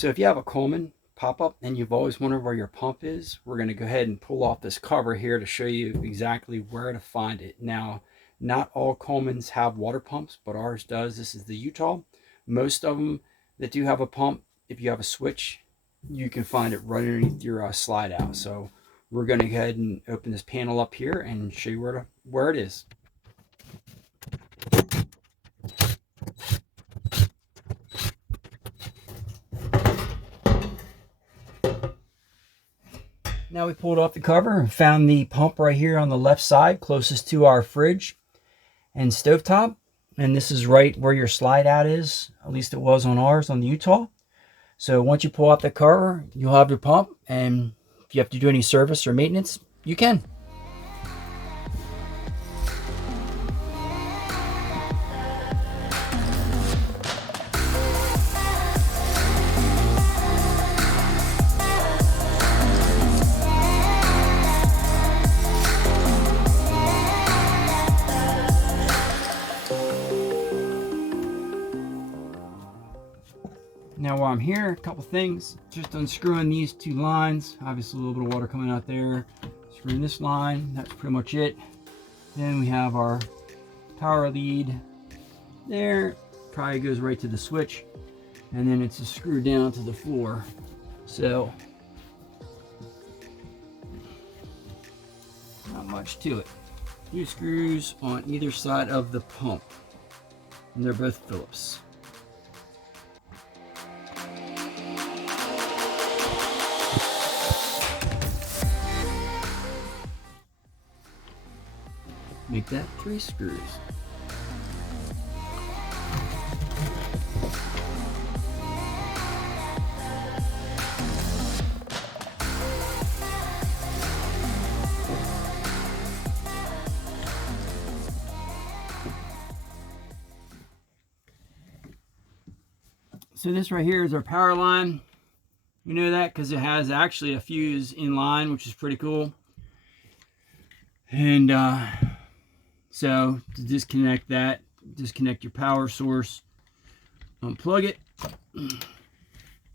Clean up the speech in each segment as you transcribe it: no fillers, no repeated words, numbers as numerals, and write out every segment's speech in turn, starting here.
So if you have a Coleman pop-up and you've always wondered where your pump is, we're going to go ahead and pull off this cover here to show you exactly where to find it. Now, not all Colemans have water pumps, but ours does. This is the Utah. Most of them that do have a pump, if you have a switch, you can find it right underneath your slide out. So we're going to go ahead and open this panel up here and show you where it is. Now we pulled off the cover and found the pump right here on the left side, closest to our fridge and stovetop. And this is right where your slide out is. At least it was on ours, on the Utah. So once you pull out the cover, you'll have your pump. And if you have to do any service or maintenance, you can. Now while I'm here, a couple things. Just unscrewing these two lines. Obviously a little bit of water coming out there. Screwing this line, that's pretty much it. Then we have our power lead there. Probably goes right to the switch. And then it's screwed down to the floor. So, not much to it. 2 screws on either side of the pump. And they're both Phillips. Make that 3 screws. So this right here is our power line. You know that because it has actually a fuse in line, which is pretty cool. And so to disconnect that, disconnect your power source, unplug it, and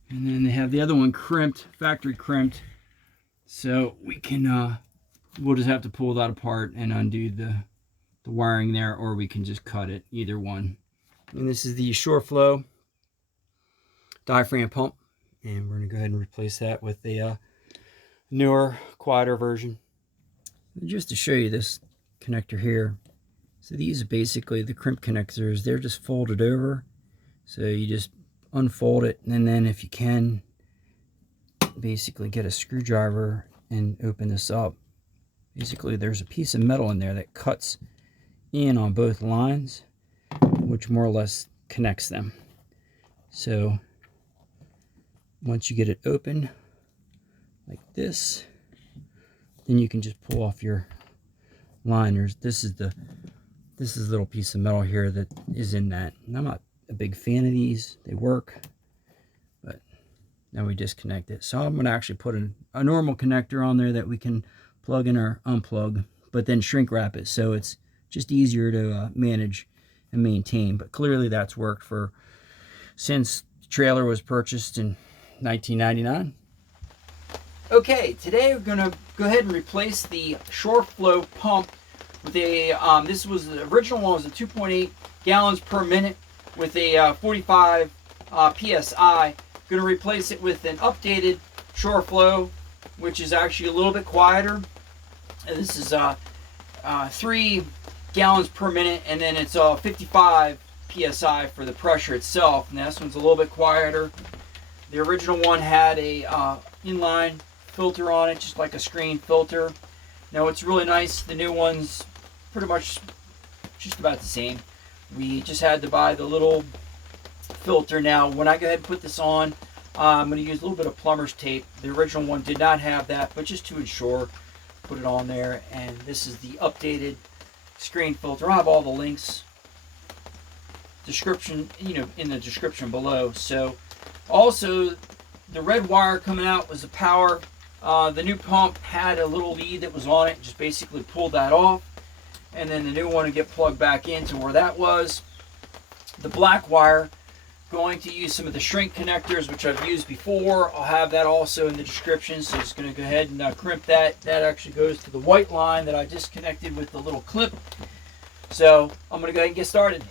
then they have the other one crimped, factory crimped. So we can, we'll just have to pull that apart and undo the wiring there, or we can just cut it, either one. And this is the SureFlow diaphragm pump, and we're gonna go ahead and replace that with a newer, quieter version. And just to show you this connector here, so these are basically the crimp connectors. They're just folded over, so you just unfold it, and then if you can, basically get a screwdriver and open this up. Basically there's a piece of metal in there that cuts in on both lines, which more or less connects them. So once you get it open like this, then you can just pull off your liners. This is the little piece of metal here that is in that. And I'm not a big fan of these. They work, but now we disconnect it. So I'm going to actually put a normal connector on there that we can plug in or unplug, but then shrink wrap it so it's just easier to manage and maintain. But clearly that's worked since the trailer was purchased in 1999. Okay, today we're going to go ahead and replace the SureFlow pump with a, this was the original one, was a 2.8 gallons per minute with a 45 PSI. Going to replace it with an updated SureFlow, which is actually a little bit quieter. And this is 3 gallons per minute, and then it's 55 PSI for the pressure itself. And this one's a little bit quieter. The original one had a inline filter on it, just like a screen filter. Now it's really nice. The new one's pretty much just about the same. We just had to buy the little filter. Now when I go ahead and put this on, I'm going to use a little bit of plumber's tape. The original one did not have that, but just to ensure, put it on there. And this is the updated screen filter. I'll have all the links description, in the description below. So also the red wire coming out was the power. The new pump had a little lead that was on it, just basically pulled that off, and then the new one would get plugged back into where that was. The black wire going to use some of the shrink connectors, which I've used before. I'll have that also in the description. So just going to go ahead and crimp that. That actually goes to the white line that I disconnected with the little clip. So I'm going to go ahead and get started.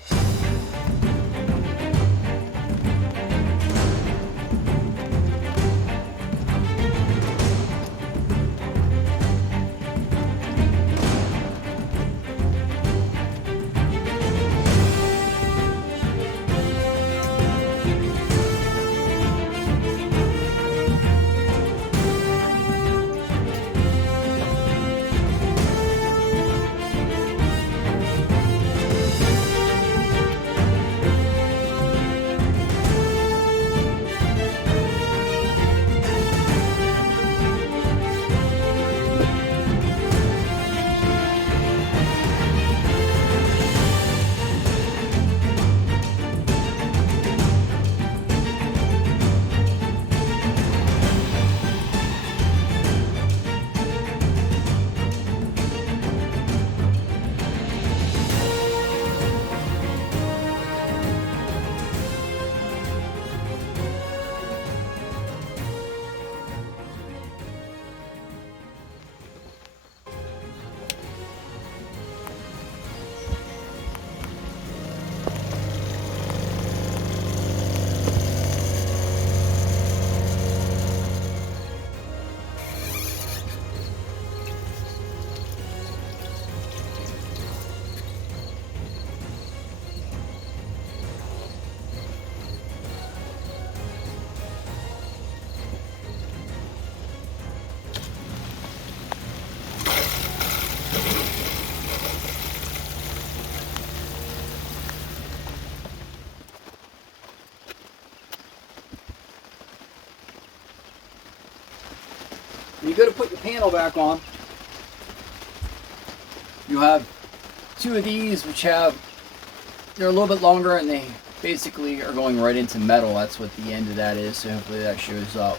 When you go to put your panel back on, you have two of these which they're a little bit longer and they basically are going right into metal. That's what the end of that is, so hopefully that shows up.